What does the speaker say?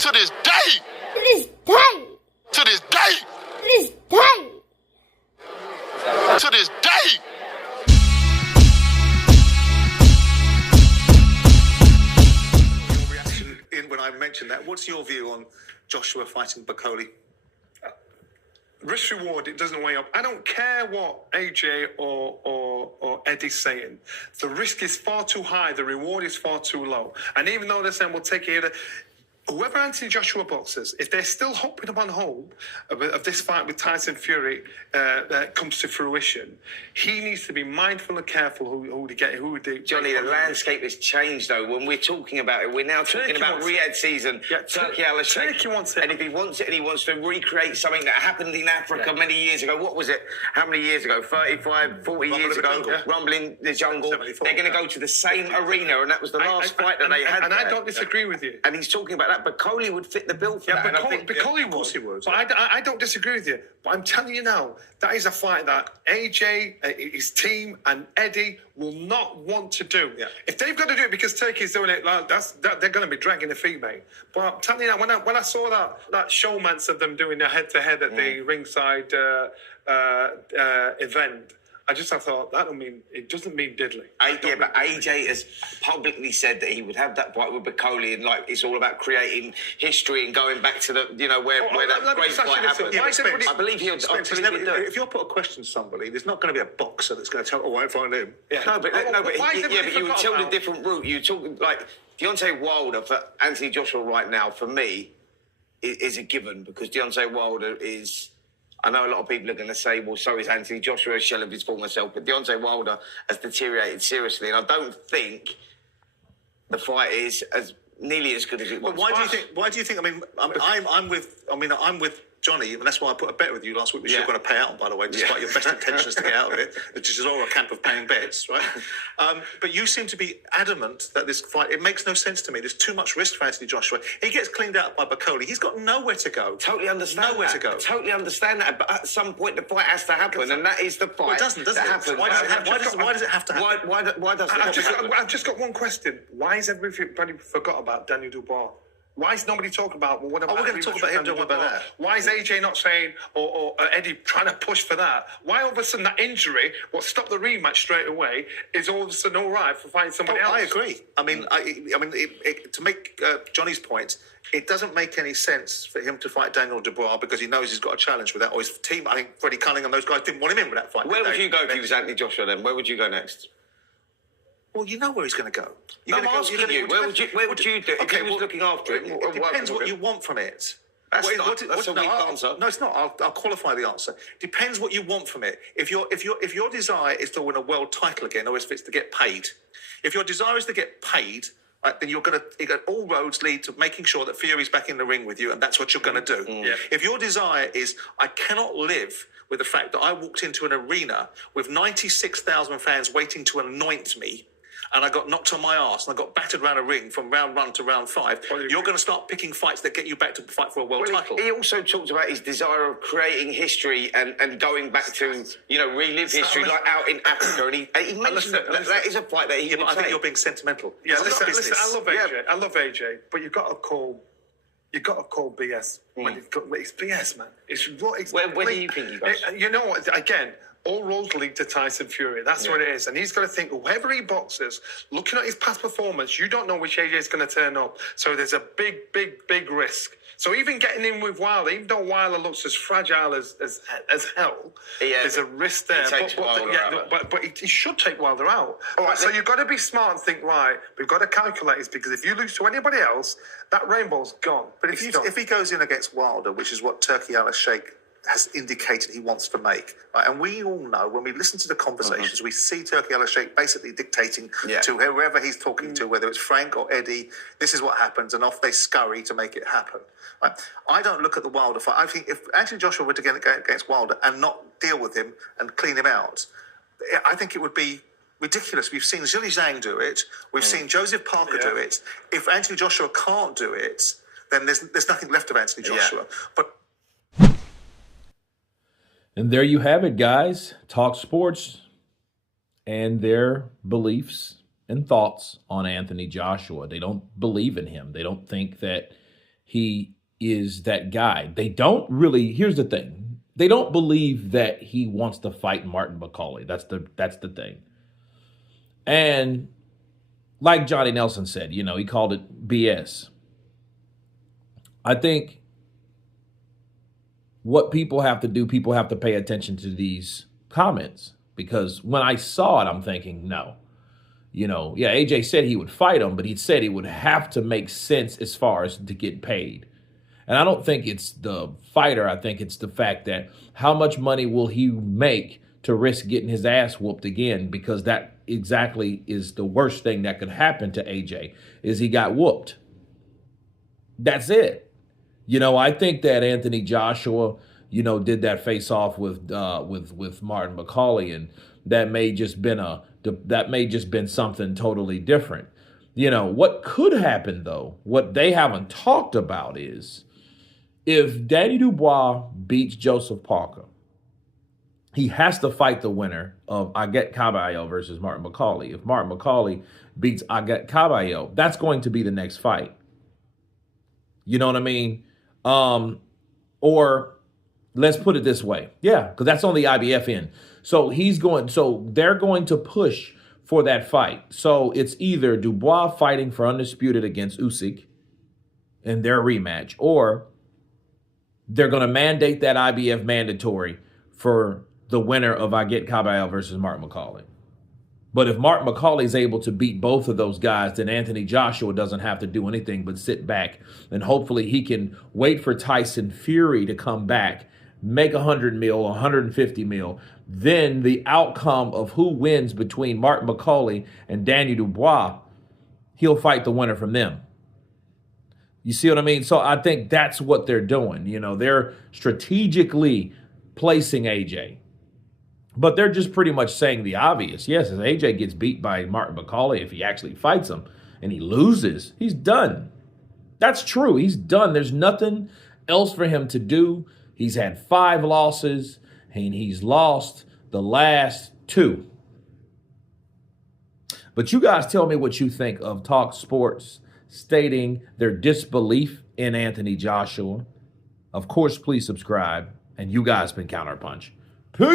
To this day. To this day. To this day. To this day. To this day. Your reaction when I mentioned that. What's your view on Joshua fighting Bakole? Risk reward, it doesn't weigh up. I don't care what AJ or Eddie's saying. The risk is far too high. The reward is far too low. And even though they're saying we'll take it here, whoever Anthony Joshua boxes, if they're still hoping upon hope of this fight with Tyson Fury that comes to fruition, he needs to be mindful and careful who they Johnny, the landscape has changed though. When we're talking about it, we're now talking about Riyadh season. Yeah, Turkey Al-Sheikh. Turkey wants it. And if he wants it and he wants to recreate something that happened in Africa many years ago, what was it? How many years ago? 35, 40 years ago? Rumbling the Jungle. They're going to go to the same arena, and that was the last fight that they had. And I don't disagree with you. And he's talking about that. Bakole would fit the bill for that. Bakole would. But I don't disagree with you. But I'm telling you now, that is a fight that AJ, his team, and Eddie will not want to do. Yeah. If they've got to do it because Turkey's doing it, they're going to be dragging their feet, mate. But I'm telling you now, when I saw that showmance of them doing a head-to-head at the ringside event, I just thought it doesn't mean diddly. But AJ has publicly said that he would have that fight with Bakole, and it's all about creating history and going back to the where that great fight happened. I believe he'll. If you're put a question to somebody, there's not going to be a boxer that's going to tell, I find him. Yeah. But you would tell a different route. You talk like Deontay Wilder for Anthony Joshua right now. For me, is a given because Deontay Wilder is. I know a lot of people are going to say, well, so is Anthony Joshua, a shell of his former self, but Deontay Wilder has deteriorated seriously, and I don't think the fight is nearly as good as it was. But why do you think? I mean, I'm with Johnny, and that's why I put a bet with you last week, which you're going to pay out on, by the way, despite your best intentions to get out of it, which is all a camp of paying bets, right? But you seem to be adamant that this fight, it makes no sense to me. There's too much risk for Anthony Joshua. He gets cleaned out by Bakole. He's got nowhere to go. Totally understand nowhere to go. Totally understand that, but at some point the fight has to happen, and that is the fight. Well, it doesn't it? Why does it have to happen? Why does it happen? I've just got one question. Why has everybody forgot about Daniel Dubois? Why is nobody talking about, well, what about... we're going to talk about him, don't worry about that. Why is AJ not saying, or Eddie trying to push for that? Why all of a sudden that injury, what stopped the rematch straight away, is all of a sudden all right for fighting somebody else? I agree. To make Johnny's point, it doesn't make any sense for him to fight Daniel Dubois because he knows he's got a challenge with that, or his team, I think Freddie Cunningham, those guys didn't want him in with that fight. Where would you go if he was Anthony Joshua then? Where would you go next? Well, you know where he's going to go. I'm asking you. Where would you do? If he was looking after it, it depends what you want from it. That's a weak answer. No, it's not. I'll qualify the answer. Depends what you want from it. If your desire is to win a world title again, or if it's to get paid, if your desire is to get paid, right, then all roads lead to making sure that Fury's back in the ring with you, and that's what you're going to do. Yeah. If your desire is, I cannot live with the fact that I walked into an arena with 96,000 fans waiting to anoint me, and I got knocked on my arse, and I got battered around a ring from round 1 to round 5, you're going to start picking fights that get you back to fight for a world title. He also talked about his desire of creating history and going back to, relive history, like out in Africa. And he mentioned that is a fight that he would I think you're being sentimental. Yeah, listen, I love AJ. Yeah. I love AJ, but you've got to call BS. It's BS, man. Where do you think he goes? You know what? Again, all roads lead to Tyson Fury. That's what it is. And he's got to think, whoever he boxes, looking at his past performance, you don't know which AJ is going to turn up. So there's a big risk. So even getting in with Wilder, even though Wilder looks as fragile as hell, there's a risk there. But he should take Wilder out. So you've got to be smart and think, right, we've got to calculate this, because if you lose to anybody else, that rainbow's gone. But if he goes in against Wilder, which is what Turkey Al-Sheikh has indicated he wants to make, right? And we all know, when we listen to the conversations, we see Turkey Al-Sheikh basically dictating to whoever he's talking to, whether it's Frank or Eddie, this is what happens, and off they scurry to make it happen. Right? I don't look at the Wilder fight. I think if Anthony Joshua were to go against Wilder and not deal with him and clean him out, I think it would be ridiculous. We've seen Zhilei Zhang do it. We've seen Joseph Parker do it. If Anthony Joshua can't do it, then there's nothing left of Anthony Joshua. But And there you have it, guys. Talk sports and their beliefs and thoughts on Anthony Joshua. They don't believe in him. They don't think that he is that guy. They don't really, here's the thing. They don't believe that he wants to fight Martin Bakole. That's the thing. And like Johnny Nelson said, you know, he called it BS. I think what people have to do, people have to pay attention to these comments, because when I saw it, I'm thinking, no. You know, yeah, AJ said he would fight him, but he said it would have to make sense as far as to get paid. And I don't think it's the fighter. I think it's the fact that how much money will he make to risk getting his ass whooped again, because that exactly is the worst thing that could happen to AJ is he got whooped. That's it. You know, I think that Anthony Joshua, you know, did that face off with Martin Bakole, and that may just been something totally different. You know, what could happen though, what they haven't talked about is if Danny Dubois beats Joseph Parker, he has to fight the winner of Aget Caballo versus Martin Bakole. If Martin Bakole beats Aget Caballo, that's going to be the next fight. You know what I mean? Or let's put it this way. Yeah, because that's on the IBF end. So they're going to push for that fight. So it's either Dubois fighting for undisputed against Usyk in their rematch, or they're going to mandate that IBF mandatory for the winner of Aget Caballo versus Martin Bakole. But if Martin Bakole is able to beat both of those guys, then Anthony Joshua doesn't have to do anything but sit back, and hopefully he can wait for Tyson Fury to come back, make 100 mil, 150 mil. Then the outcome of who wins between Martin Bakole and Danny Dubois, he'll fight the winner from them. You see what I mean? So I think that's what they're doing. You know, they're strategically placing AJ. But they're just pretty much saying the obvious. Yes, if AJ gets beat by Martin Bakole, if he actually fights him and he loses, he's done. That's true. He's done. There's nothing else for him to do. He's had 5 losses, and he's lost the last 2. But you guys tell me what you think of Talk Sports stating their disbelief in Anthony Joshua. Of course, please subscribe. And you guys been Counterpunch. Peace.